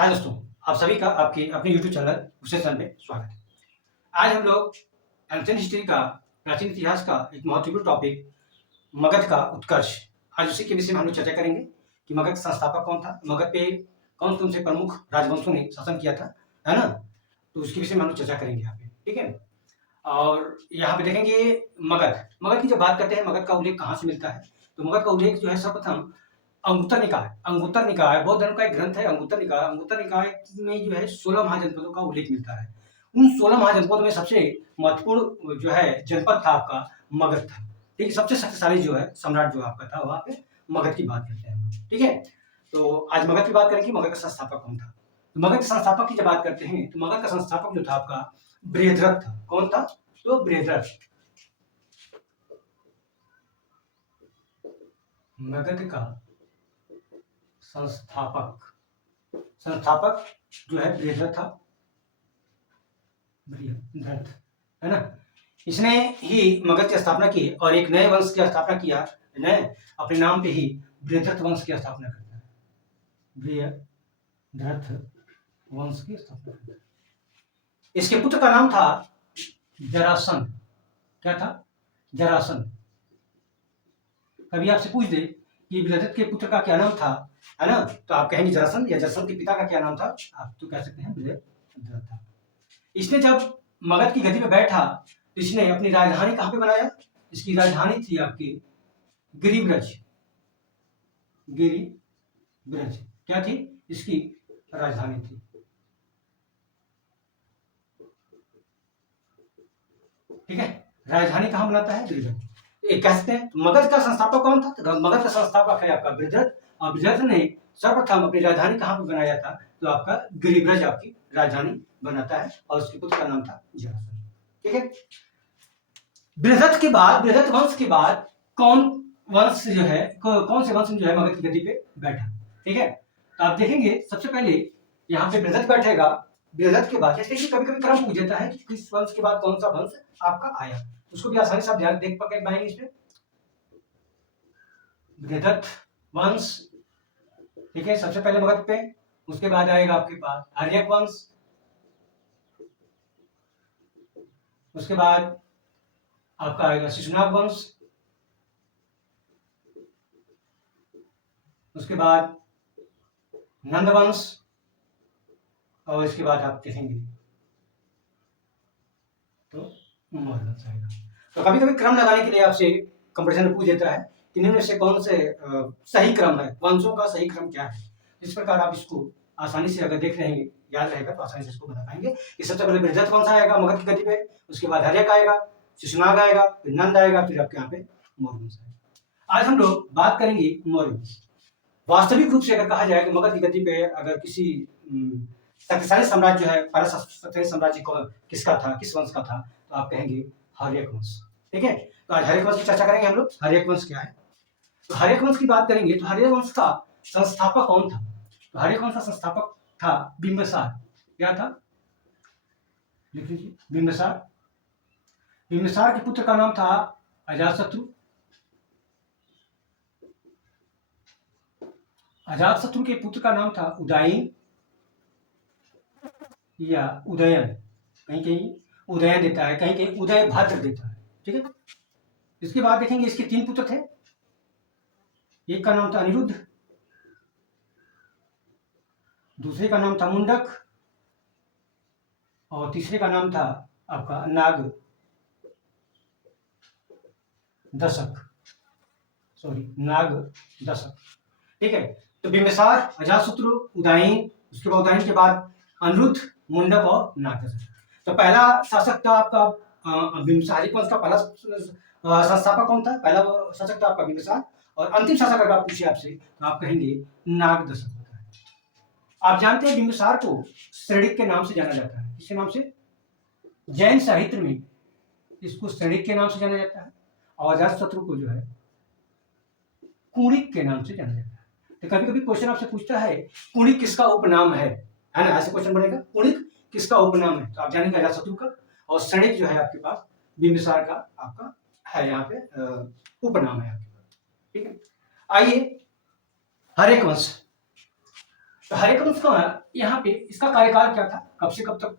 हाय दोस्तों, आप सभी का आपके अपने YouTube चैनल विशेषण में स्वागत है। आज हम लोग एंशिएंट हिस्ट्री का प्राचीन इतिहास का एक महत्वपूर्ण टॉपिक मगध का उत्कर्ष, आज उसी के विषय में हम लोग चर्चा करेंगे कि मगध का संस्थापक कौन था, मगध पे कौन कौन से प्रमुख राजवंशों ने शासन किया था, है ना। तो उसके विषय में हम लोग चर्चा करेंगे यहाँ पे, ठीक है। और यहाँ पे देखेंगे मगध मगध की जब बात करते हैं, मगध का उल्लेख कहाँ से मिलता है, तो मगध का उल्लेख जो है सर्वप्रथम अंगुत्तर निकाय बौद्ध धर्म का एक ग्रंथ है। अंगुत्तर निकाय में जो है 16 महाजनपदों का उल्लेख मिलता है। उन 16 महाजनपदों में सबसे महत्वपूर्ण जो है जनपद था आपका मगध था। ठीक है, सबसे शक्तिशाली जो है सम्राट जो आपका था, वहां पे मगध की बात करते हैं, ठीक है। तो आज मगध की बात करेंगे, मगध का संस्थापक कौन था। तो मगध के संस्थापक की जब बात करते हैं तो मगध का संस्थापक जो था आपका बृहद्रथ था। कौन था? तो बृहद्रथ। मगध का संस्थापक जो है बृहद्रथ था, बृहद्रथ, है ना। इसने ही मगध की स्थापना की और एक नए वंश की स्थापना किया, नए अपने नाम पे ही बृहद्रथ वंश की स्थापना करता है। बृहद्रथ वंश की स्थापना करता है। इसके पुत्र का नाम था जरासंध। क्या था? जरासंध। कभी आपसे पूछ दे कि बृहद्रथ के पुत्र का क्या नाम था, है ना, तो आप कहेंगे जरासंध, या जरासंध के पिता का क्या नाम था, आप तो कह सकते हैं बृहद्रथ था। इसने जब मगध की गद्दी पे बैठा तो इसने अपनी राजधानी कहां पे बनाया? इसकी राजधानी थी आपकी गिरिब्रज। गिरिब्रज क्या थी? इसकी राजधानी थी, ठीक है। राजधानी कहां बनाता है? गिरिब्रज। एक कह सकते हैं मगध का संस्थापक कौन था? तो मगध का संस्थापक है आपका बृहद्रथ, और बृहद्रथ ने सर्वप्रथम अपनी राजधानी कहां पर बनाया था? तो आपका गिरिब्रज आपकी राजधानी बनाता है, और उसके पुत्र का नाम था जरासंध, ठीक है। बृहद्रथ वंश के बाद कौन वंश जो है, कौन से वंश जो है मगध की गद्दी पे बैठा, ठीक है। तो आप देखेंगे सबसे पहले यहाँ पे बृहद्रथ बैठेगा। बृहद्रथ के बाद जैसे कि कभी कभी क्रम पूछ देता है कि किस वंश के बाद कौन सा वंश आपका आया, उसको भी आसानी से आप ध्यान देख पाएंगे इसमें। बृहद्रथ वंश, ठीक है, सबसे पहले मगध पे, उसके बाद आएगा आपके पास आर्यक वंश, उसके बाद आपका आएगा शिशुनाग वंश, उसके बाद नंद वंश, और इसके बाद आप देखेंगे तो मौर्य वंश आएगा। तो कभी कभी क्रम लगाने के लिए आपसे कंपटीशन में पूछ देता है कि इनमें से कौन से सही क्रम है, वंशों का सही क्रम क्या है। इस प्रकार आप इसको आसानी से अगर देख रहेंगे, याद रहेगा, तो आसानी से इसको बता पाएंगे कि सबसे पहले बृहद्रथ वंश आएगा मगध की गद्दी पे, उसके बाद हर्यक आएगा, शिशुनाग आएगा, फिर नंद आएगा, फिर आपके यहाँ पे मौर्य वंश आएगा। आज हम लोग बात करेंगे मौर्य वंश। वास्तविक रूप से अगर कहा जाए कि मगध की गद्दी पे अगर किसी शक्तिशाली साम्राज्य है, पहला शक्तिशाली साम्राज्य किसका था, किस वंश का था, तो आप कहेंगे हर्यक वंश, ठीक है। तो आज हर्यक वंश की चर्चा करेंगे हम लोग। हर्यक वंश क्या है? तो हर्यक वंश की बात करेंगे तो हर्यक वंश का संस्थापक कौन था? तो हर्यक वंश का संस्थापक था बिंबिसार। क्या था? लिख लीजिए, बिंबिसार। बिंबिसार के पुत्र का नाम था अजातशत्रु। अजातशत्रु के पुत्र का नाम था उदयन या उदयन, कहीं कहीं उदयन देता है, कहीं कहीं उदय भद्र देता है, ठीक है। इसके बाद देखेंगे इसके 3 पुत्र थे। एक का नाम था अनिरुद्ध, दूसरे का नाम था मुंडक, और तीसरे का नाम था आपका नाग दशक, ठीक है। तो बिंबिसार, अजातशत्रु, उदयन, उसके बाद उदयन के बाद अनिरुद्ध, मुंडक और नाग दशक। तो पहला शासक था आपका हर्यक वंश का पहला संस्थापक कौन था? पहला शासक था आपका बिंबिसार, और अंतिम शासक अगर आप पूछे आपसे तो आप कहेंगे नाग दशक होता है। आप जानते हैं बिंबिसार को श्रेणिक के नाम से जाना जाता है। किसके नाम से? जैन साहित्य में इसको श्रेणिक के नाम से जाना जाता है, और अजातशत्रु को जो है कुणिक के नाम से जाना जाता है। तो कभी कभी क्वेश्चन आपसे पूछता है कुणिक किसका उपनाम है ना, ऐसे क्वेश्चन बनेगा कुणिक किसका उपनाम है, तो आप जानेंगे अजातशत्रु का, और श्रेणिक जो है आपके पास बिंबिसार का आपका है, यहाँ पे उपनाम है आपके पास, ठीक है। आइए हर्यक वंश। तो हर्यवंश का यहाँ पे इसका कार्यकाल क्या था, कब से कब तक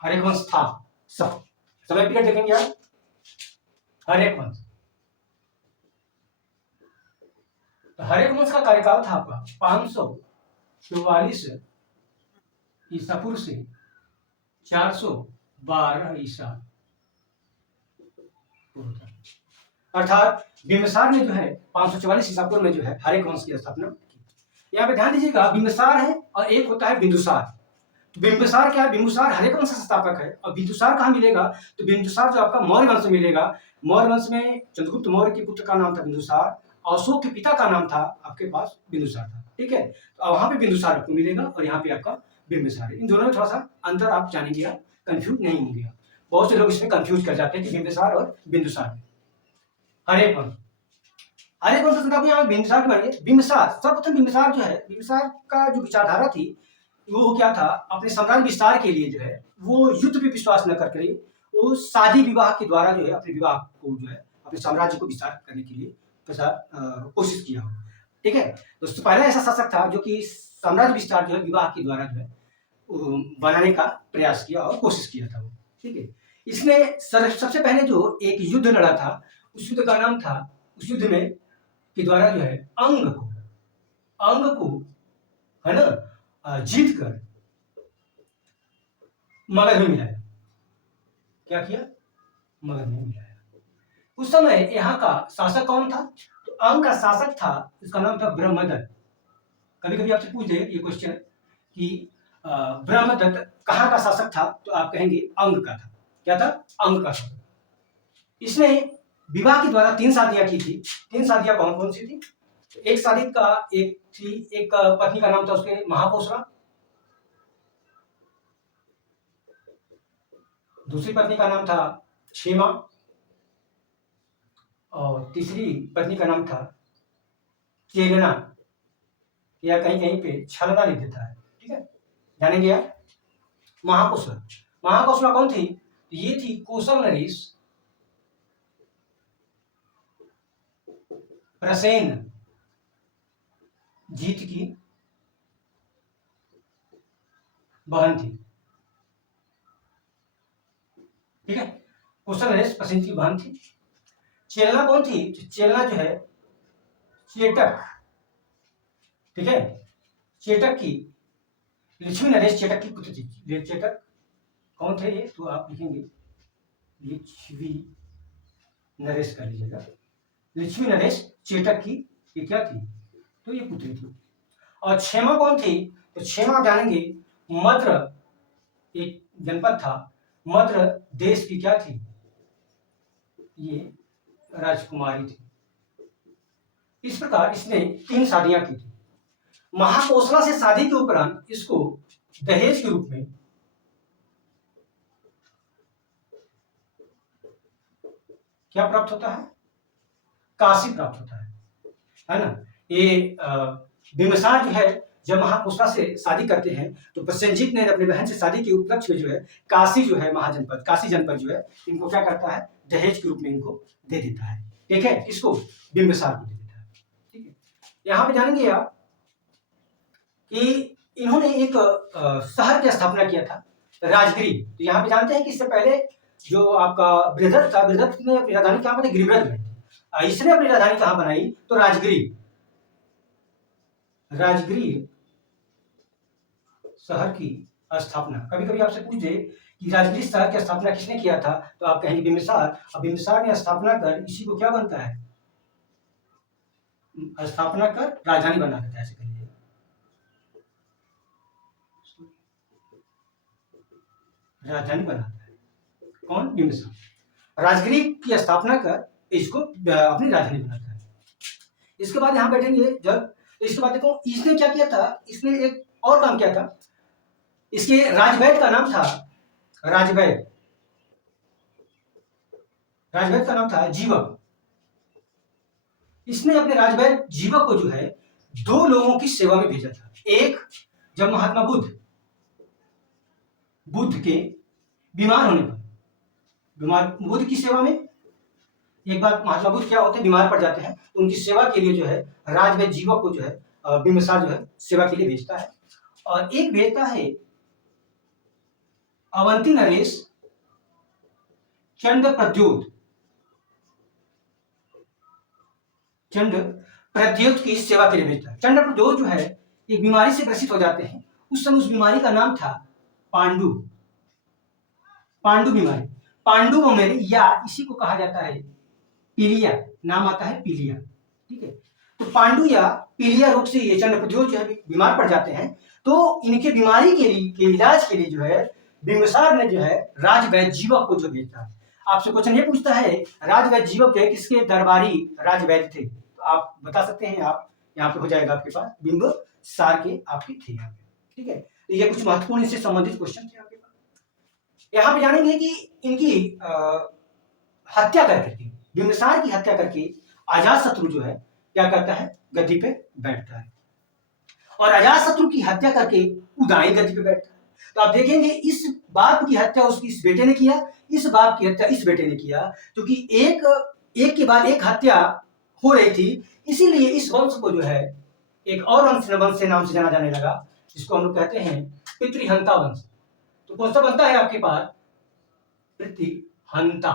हर्यवंश था, सब समय पीरियड देखेंगे आप। हर्यवंश, तो हर्यवंश का कार्यकाल था आपका 544 ईसा पूर्व से 412 ईसा पूर्व तक। अर्थात बिंबिसार ने जो है 544 ईसा पूर्व में जो है हर्यवंश की स्थापना की। यहाँ पे ध्यान दीजिएगा, बिंबिसार है और एक होता है बिंदुसार। तो बिंबिसार क्या है, बिंदुसार हर्यवंश का संस्थापक है। और बिंदुसार कहाँ मिलेगा, तो बिंदुसार जो आपका मौर्य वंश में मिलेगा। मौर्य वंश में चंद्रगुप्त मौर्य के पुत्र का नाम था बिंदुसार, अशोक के पिता का नाम था आपके पास बिंदुसार था, ठीक है। तो वहां पे बिंदुसार आपको मिलेगा और यहाँ पे आपका बिंबिसार है। इन दोनों में थोड़ा सा अंतर आप जानेंगे, आप कंफ्यूज नहीं होंगे। बहुत से लोग इसमें कंफ्यूज कर जाते हैं कि बिंबिसार और बिंदुसार। हर्यवंश, हर्यवंश संस्था को यहाँ बिंबिसार के बारे में, बिंबिसार सर्वप्रथम बिंबिसार जो है, बिंबिसार का जो विचारधारा थी वो क्या था, अपने साम्राज्य विस्तार के लिए जो है वो युद्ध पे विश्वास न करके वो शादी विवाह के द्वारा जो है अपने विवाह को जो है अपने साम्राज्य को विस्तार करने के लिए कोशिश किया हो, ठीक है। तो पहला ऐसा शासक था जो कि साम्राज्य विस्तार जो है विवाह के द्वारा जो है बनाने का प्रयास किया और कोशिश किया था वो, ठीक है। इसने सबसे पहले जो एक युद्ध लड़ा था, उस युद्ध का नाम था, उस युद्ध में के द्वारा जो है अंग को है ना जीत कर मगध में मिलाया। क्या किया, मगध में मिलाया। उस समय यहाँ का शासक कौन था, तो अंग का शासक था, उसका नाम था ब्रह्मदत्त। कभी कभी आपसे पूछ दे ये क्वेश्चन कि ब्रह्मदत्त कहाँ का शासक था, तो आप कहेंगे अंग का था। क्या था, अंग का शासक। इसने विवाह के द्वारा 3 शादियां की थी। 3 शादियां कौन कौन सी थी, एक शादी का एक पत्नी का नाम था उसके महाकोशला, दूसरी पत्नी का नाम था क्षेमा, और तीसरी पत्नी का नाम था चेलना, या कहीं कहीं पे छलना लिख देता है, ठीक है, जानेंगे आप। महाकोशला, महाकोशला कौन थी, ये थी कौशल नरेश प्रसेन जीत की बहन थी, ठीक है। कौशल नरेश प्रसेन की बहन थी। चेलना कौन थी, चेलना जो है चेटक, ठीक है, चेटक की लक्ष्मी नरेश चेटक की पुत्र थी। चेटक कौन थे ये, तो आप लिखेंगे लक्ष्मी नरेश कर लीजिएगा। लक्ष्मी नरेश चेटक की ये क्या थी, तो ये पुत्री थी। और क्षेमा कौन थी, तो क्षेमा जानेंगे मद्र एक जनपद था, मद्र देश की क्या थी, ये राजकुमारी थी। इस प्रकार इसने 3 शादियां की थी। महाकोशला से शादी के उपरांत इसको दहेज के रूप में क्या प्राप्त होता है, काशी प्राप्त होता है ना। ये बिंबिसार जो है जब महाकोशला से शादी करते हैं तो प्रसेनजीत ने अपनी बहन से शादी के उपलक्ष्य में जो है काशी जो है महाजनपद, काशी जनपद जो है इनको क्या करता है, दहेज के रूप में इनको दे देता है, ठीक है, इसको बिंबिसार को दे देता है, ठीक है। यहाँ पे जानेंगे आप कि इन्होंने एक शहर की स्थापना किया था, राजगिरी। तो यहाँ पे जानते हैं कि इससे पहले जो आपका बृहदत्त था, बृहदत्त ने अपनी राजधानी कहाँ बनाई, गिरिब्रज में। इसने अपनी राजधानी कहाँ बनाई, तो राजगिरी, राजगिरी शहर की स्थापना। कभी कभी आपसे पूछ दे कि राजगिरी शहर की स्थापना किसने किया था, तो आप कहेंगे बिंबिसार। और बिंबिसार ने स्थापना कर इसी को क्या बनता है, स्थापना कर राजधानी बना देता है, ऐसे कहिए, राजधानी बनाता है कौन, बिंबिसार। राजगिरी की स्थापना कर इसको अपनी राजधानी बनाता है। इसके बाद यहां बैठेंगे जब, इसके बाद देखो इसने क्या किया था, इसने एक और काम किया था। इसके राजवैद्य का नाम था, राजवैद्य, राजवैद्य का नाम था जीवक। इसने अपने राजवैद्य जीवक को जो है 2 लोगों की सेवा में भेजा था। एक, जब महात्मा बुद्ध के बीमार होने पर, बुद्ध की सेवा में, एक बार महात्मा बुद्ध क्या होते हैं, बीमार पड़ जाते हैं, तो उनकी सेवा के लिए जो है राजवैद्य जीवक को जो है बिंबिसार जो है सेवा के लिए भेजता है। और एक भेजता है अवंती नरेश चंड प्रद्योत की सेवा के लिए भेजता है। चंड प्रद्योत जो है एक बीमारी से ग्रसित हो जाते हैं। उस समय उस बीमारी का नाम था पांडु बीमारी। पांडु में या इसी को कहा जाता है पीलिया, नाम आता है पीलिया। ठीक है, तो पांडु या पीलिया रोग से ये चंड प्रद्योत जो है बीमार पड़ जाते हैं। तो इनके बीमारी के इलाज के लिए जो है बिंबिसार ने जो है राजवैद्य जीवक को जो भेजा है। आपसे क्वेश्चन ये पूछता है राजवैद्य जीवक जो है किसके दरबारी राजवैद्य थे, तो आप बता सकते हैं। आप यहाँ पे हो जाएगा आपके पास बिंबिसार के आपके थे यहाँ पे। ठीक है, तो ये कुछ महत्वपूर्ण इससे संबंधित क्वेश्चन थे आपके पास। यहाँ पे जानेंगे कि इनकी हत्या करके, बिंबिसार की हत्या करके अजातशत्रु जो है क्या करता है, गद्दी पे बैठता है। और अजातशत्रु की हत्या करके उदयन गद्दी पे बैठता है। तो आप देखेंगे इस बाप की हत्या इस बेटे ने किया, इस बाप की हत्या इस बेटे ने किया, क्योंकि एक के बाद एक हत्या हो रही थी। इसीलिए इस वंश को जो है एक और वंश से नाम से जाना जाने लगा, जिसको हम लोग कहते हैं पितृहंता वंश। तो कौन सा बनता है आपके पास, पितृहंता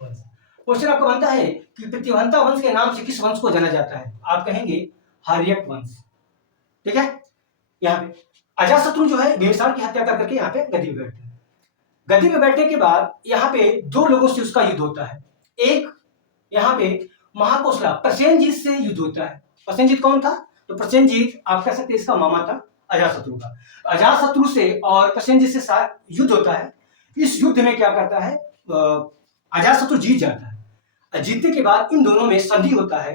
वंश। क्वेश्चन आपको बनता है कि पितृहंता वंश के नाम से किस वंश को जाना जाता है, आप कहेंगे हर्यक वंश। ठीक है, यहाँ पे अजातशत्रु जो है बिंबिसार की हत्या करके यहाँ पे गद्दी पे बैठते हैं। गद्दी पे बैठने के बाद यहाँ पे दो लोगों से उसका युद्ध होता है। एक यहाँ पे महाकोशला प्रसेनजीत से युद्ध होता है। प्रसेनजीत कौन था, तो प्रसेनजीत आप कह सकते हैं इसका मामा था अजातशत्रु का। अजातशत्रु से और प्रसेनजीत से युद्ध होता है। इस युद्ध में क्या करता है, अजातशत्रु जीत जाता है। जीतने के बाद इन दोनों में संधि होता है।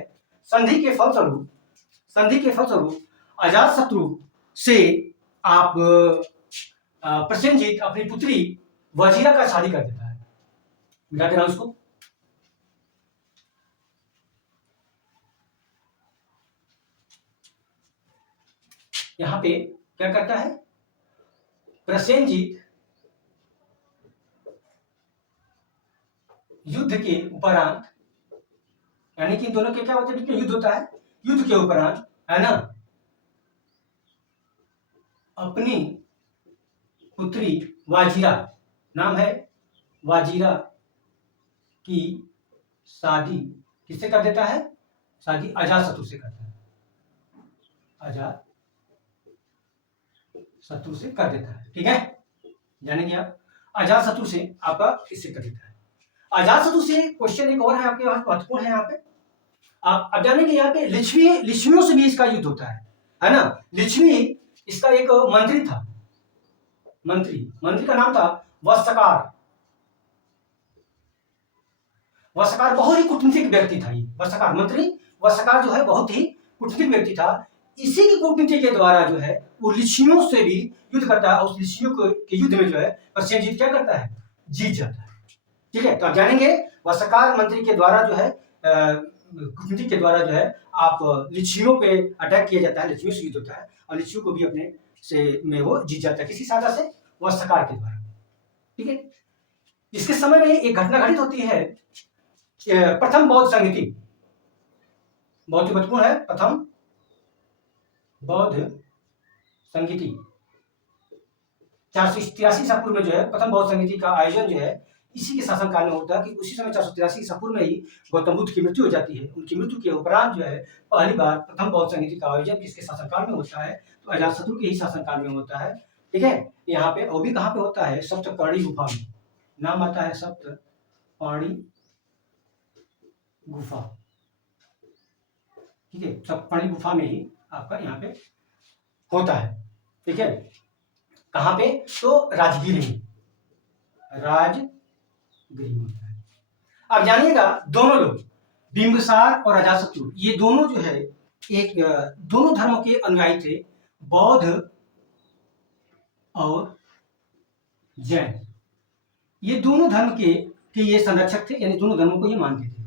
संधि के फलस्वरूप अजातशत्रु से आप प्रसेनजीत अपनी पुत्री वजीरा का शादी कर देता है। मिटा देना उसको। यहां पे क्या करता है, प्रसेनजीत युद्ध के उपरांत, यानी कि दोनों के क्या होते हैं, युद्ध होता है। युद्ध के उपरांत है ना, अपनी पुत्री वाजिरा, नाम है वाजिरा, की शादी किससे कर देता है, शादी अजातशत्रु से करता है। अजातशत्रु से कर देता है। ठीक है, जानेंगे आप, अजातशत्रु से आपका इससे कर देता है। अजातशत्रु से क्वेश्चन एक और है आपके पास, महत्वपूर्ण है यहाँ पे। आप अब जानेंगे यहाँ पे लिच्छवियों से भी इसका युद्ध होता है ना। लिच्छवी इसका एक मंत्री था, मंत्री का नाम था वत्सकार। वत्सकार बहुत ही कूटनीतिक व्यक्ति था। ये वत्सकार जो है बहुत ही कूटनीतिक व्यक्ति था। इसी की कूटनीति के द्वारा जो है वो लिच्छवियों से भी युद्ध करता है। उस लिच्छवियों के युद्ध में जो है प्रसेनजीत क्या करता है, जीत जाता है। ठीक है, तो आप जानेंगे वत्सकार मंत्री के द्वारा जो है कूटनीति के द्वारा जो है आप लिच्छवियों पे अटैक किया जाता है, लिच्छवियों से युद्ध होता है और लिच्छवियों को भी अपने से में वो जीत जाता है, किसी साझा से, वत्सकार के द्वारा। ठीक है, इसके समय में एक घटना घटित होती है, प्रथम बौद्ध संहिता, बहुत ही महत्वपूर्ण है। प्रथम बौद्ध संहिता 483 ईसा पूर्व में जो है प्रथम बौद्ध संहिता का आयोजन जो है इसी के शासनकाल में होता है। कि उसी समय 483 ईसा पूर्व में ही गौतम बुद्ध की मृत्यु हो जाती है। उनकी मृत्यु के उपरांत जो है पहली बार प्रथम बौद्ध संहिता का आयोजन किसके शासनकाल में होता है, तो अजातशत्रु के ही शासनकाल में होता है। ठीक है, यहाँ पे वो भी कहाँ पे होता है, सप्तपर्णी गुफा में, नाम आता है सप्तपर्णी गुफा। ठीक है, सप्तपर्णी गुफा में ही आपका यहाँ पे होता है। ठीक है, कहाँ पे, तो राजगीर में होता है। अब जानिएगा दोनों लोग बिंबिसार और अजातशत्रु, ये दोनों जो है दोनों धर्मों के अनुयायी थे, बौद्ध और जैन। ये दोनों धर्म के ये संरक्षक थे, यानी दोनों धर्मों को ये मानते थे।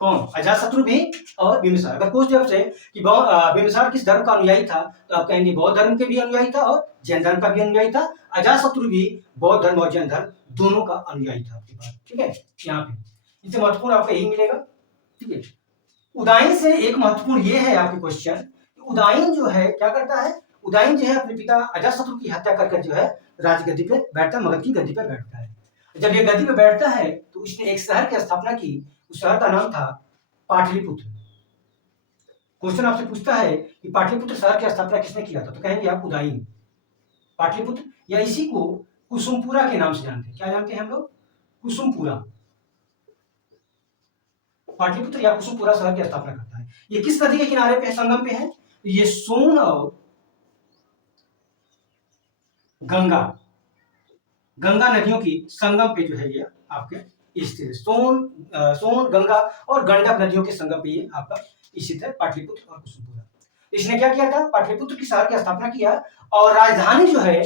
कौन, अजातशत्रु भी और बिंबिसार। अगर पूछ दिया आपसे कि बिंबिसार किस धर्म का अनुयायी था, तो आप कहेंगे बौद्ध धर्म के भी अनुयायी था और जैन धर्म का भी अनुयायी था। अजातशत्रु भी बौद्ध धर्म और जैन धर्म दोनों का अनुयायी था आपके पास। ठीक है, यहाँ पे इससे महत्वपूर्ण आपको यही मिलेगा। ठीक है, उदयन से एक महत्वपूर्ण ये है आपके क्वेश्चन, उदयन जो है क्या करता है, उदयन जो है अपने पिता अजातशत्रु की हत्या कर जो है राजगद्दी पे बैठता है, मगध की गद्दी पर बैठता है। जब ये गद्दी पे बैठता है तो उसने एक शहर की स्थापना की, उस शहर का नाम था पाटलिपुत्र। क्वेश्चन आपसे पूछता है कि पाटलिपुत्र शहर की स्थापना किसने किया था, तो कहेंगे आप उदयन। पाटलिपुत्र या इसी को कुसुमपुरा के नाम से जानते हैं। क्या जानते हैं हम लोग? कुसुमपुरा। पाटलिपुत्र या कुसुमपुरा शहर की स्थापना करता है। ये किस नदी के किनारे पे है, संगम पे है? ये सोन और गंगा, गंगा नदियों की संगम पे जो है ये आपके स्थित है। सोन गंगा और गंडक नदियों के संगम पे ये आपका स्थित है पाटलिपुत्र और कुसुमपुरा। इसने क्या किया था? पाटलिपुत्र की शहर की स्थापना किया और राजधानी जो है,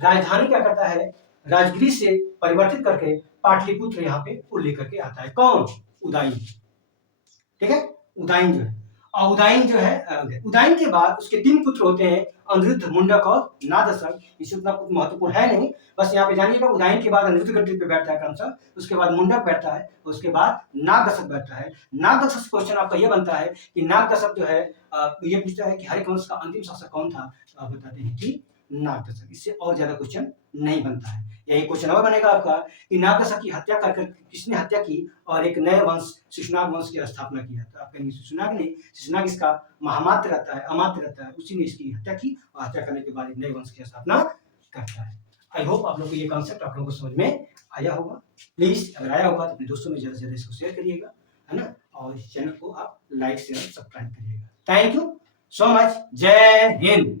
राजधानी क्या करता है, राजगीर से परिवर्तित करके पाटलिपुत्र यहाँ पे वो लेकर के आता है। कौन? उदयन। ठीक है, उदयन जो है। और उदयन जो है, उदयन के बाद उसके 3 पुत्र होते हैं, अनिरुद्ध, मुंडक और नागदशक। इसे उतना कुछ महत्वपूर्ण है नहीं, बस यहाँ पे जानिएगा उदयन के बाद अनिरुद्ध गद्दी पे बैठता है क्रमशः, उसके बाद मुंडक बैठता है, उसके बाद नागदशक बैठता है। नागदशक से क्वेश्चन आपका ये बनता है कि नागदशक जो है ये पूछता है कि हरिक वंश का अंतिम शासक कौन था, तो आप बताते हैं कि नागदशक। इससे और ज्यादा क्वेश्चन नहीं बनता है। यही क्वेश्चन और बनेगा आपका कि नागदशक की हत्या कर किसने हत्या की और एक नए वंश शिशुनाग वंश की स्थापना किया। तो आप कहेंगे शिशुनाग ने। शिशुनाग इसका महामात्र रहता है, अमात्य रहता है, उसी ने इसकी हत्या की और हत्या करने के बाद एक नए वंश की स्थापना करता है। आई होप आप लोग को ये कॉन्सेप्ट आप लोगों को समझ में आया होगा। प्लीज अगर आया होगा तो अपने दोस्तों में ज्यादा से ज्यादा इसको शेयर करिएगा, है ना, और इस चैनल को आप लाइक शेयर सब्सक्राइब करिएगा। Thank you so much. जय हिंद।